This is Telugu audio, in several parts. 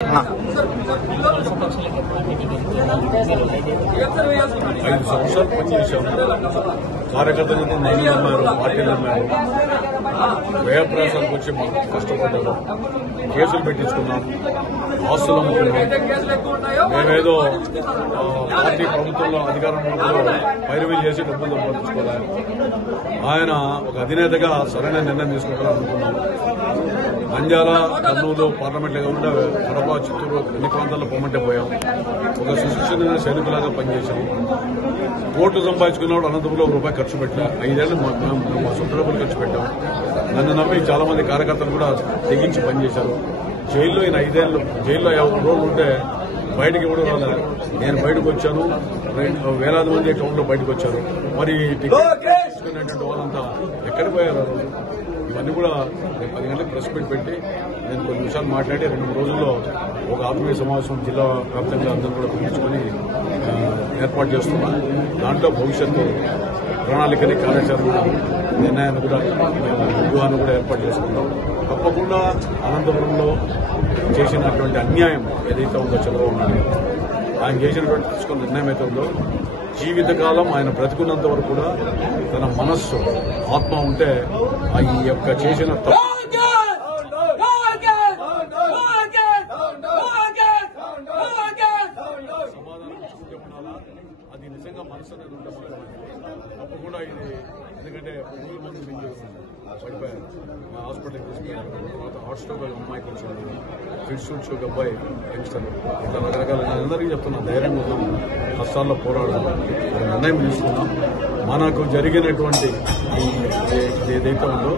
5 సంవత్సరాలు పనిచేశాము. కార్యకర్తలతో నేను నమ్మారు, పార్టీలు నమ్మారు, వ్యయప్రయాసాలకు వచ్చి మాకు కష్టపడ్డారు, కేసులు పెట్టించుకున్నాం, ఆస్తులు అమ్ముకున్నాం. మేమేదో పార్టీ ప్రభుత్వంలో అధికారంలో పైరవీలు చేసి డబ్బులు సంపాదించుకోవాలి. ఆయన ఒక అధినేతగా సరైన నిర్ణయం తీసుకుంటారు అనుకున్నాం. నంద్యాల, కర్నూలు పార్లమెంట్లో కాకుండా కడప, చిత్తూరు అన్ని ప్రాంతాల్లో పొమ్మంటే పోయాం. ఒక సుశిక్షణ సైనికులాగా పనిచేశాం. కోట్లు సంపాదించుకున్నప్పుడు అనంతపురంలో ₹1 ఖర్చు పెట్టా. 5 ఏళ్లు మా సొంత డబ్బులు ఖర్చు పెట్టాం. నన్ను నమ్మి చాలా మంది కార్యకర్తలు కూడా తెగించి పనిచేశారు. జైల్లో ఈయన 5 ఏళ్లు జైల్లో 50 రోజులు ఉంటే బయటకి ఇవ్వడం వల్ల నేను బయటకు వచ్చాను. వేలాది మంది అకౌంట్లో బయటకు వచ్చారు. మరి టికెట్ తీసుకునేటువంటి వాళ్ళంతా ఎక్కడికి పోయారు? ఇవన్నీ కూడా 10 గంటలకు ప్రెస్ మీట్ పెట్టి నేను కొన్ని విషయాలు మాట్లాడి 2-3 రోజుల్లో ఒక ఆత్మీయ సమావేశం జిల్లా వ్యాప్తంగా అందరూ కూడా పిలుచుకుని ఏర్పాటు చేస్తున్నాం. దాంట్లో భవిష్యత్తు ప్రణాళికని, కార్యాచరణ నిర్ణయాన్ని కూడా వ్యూహాన్ని కూడా ఏర్పాటు చేసుకుంటాం. తప్పకుండా అనంతపురంలో చేసినటువంటి అన్యాయం ఏదైతే ఉందో చంద్రబాబు నాయుడు ఆయన చేసినటువంటి తీసుకున్న నిర్ణయం అయితే ఉందో జీవితకాలం ఆయన బ్రతికున్నంత వరకు కూడా తన మనస్సు, ఆత్మ ఉంటే ఈ యొక్క చేసిన అది నిజంగా మనసు అనేది ఉంటే తప్పకుండా ఇది. ఎందుకంటే పురుగుల మందు పడిపోయారు, హాస్పిటల్కి తీసుకెళ్ళారు. తర్వాత హాట్ స్ట్రోక్ అమ్మాయికి వచ్చారు, ఫిట్ షూట్స్ ఒక అబ్బాయి యంగ్స్టర్, ఇట్లా రకరకాల. నేను అందరికీ చెప్తున్నా, ధైర్యంగా ఉన్నాం, కష్టాల్లో పోరాడదాం, నిర్ణయం తీసుకున్నాం. మనకు జరిగినటువంటి ఏదైతే ఉందో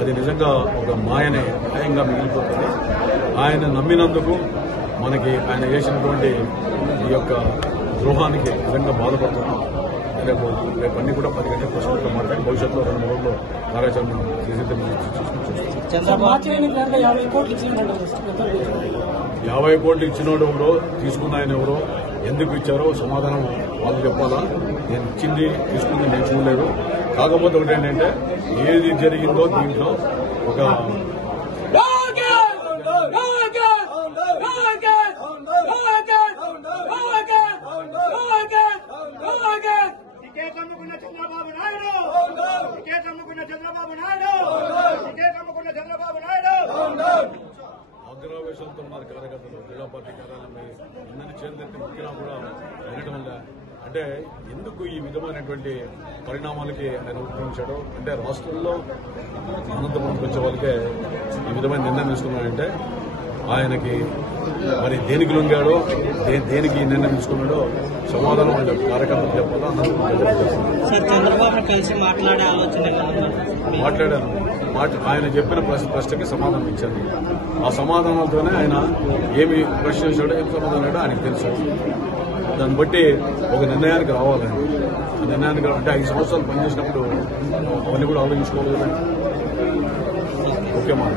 అది నిజంగా ఒక మాయంగా మిగిలిపోతుంది. ఆయన నమ్మినందుకు మనకి ఆయన చేసినటువంటి ఈ యొక్క ద్రోహానికి నిజంగా బాధపడుతున్నాం. రేపు అన్ని కూడా 10 గంటల ప్రశ్నలతో మాట్లాడి భవిష్యత్తులో 2 రోజుల్లో కార్యాచరణ చేసేది. 50 కోట్లు ఇచ్చినోడు ఎవరో, తీసుకున్న ఆయన ఎవరో, ఎందుకు ఇచ్చారో సమాధానం వాళ్ళు చెప్పాలా. నేను ఇచ్చింది, తీసుకుంది నేను చూడలేదు. కాకపోతే ఒకటి ఏంటంటే ఏది జరిగిందో దీంట్లో ఒక అగ్రవేశాలతో ఉన్నారు కార్యకర్తలు. జిల్లా పార్టీ కార్యాలయం అందరినీ చేతులెత్తి ముఖ్యంగా కూడా వినటం వల్ల అంటే ఎందుకు ఈ విధమైనటువంటి పరిణామాలకి ఆయన ఉద్భవించాడో, అంటే రాష్ట్రంలో అనంతపురంకి వచ్చే వాళ్ళకే ఈ విధమైన నిర్ణయం తీసుకున్నాడంటే ఆయనకి మరి దేనికి లొంగాడో, దేనికి నిర్ణయం తీసుకున్నాడో సమాధానం అంటే కార్యకర్తలు చెప్పాలా. మాట్లాడాను. ఆయన చెప్పిన ప్రశ్నకి సమాధానం ఇచ్చాను. ఆ సమాధానాలతోనే ఆయన ఏమి ప్రశ్న చేశాడో, ఏం సమాధానం ఆయనకు తెలుసు. దాన్ని బట్టి ఒక నిర్ణయానికి రావాలని. ఆ నిర్ణయానికి అంటే 5 సంవత్సరాలు పనిచేసినప్పుడు అవన్నీ కూడా ఆలోచించుకోవాలి. ఓకే మాట.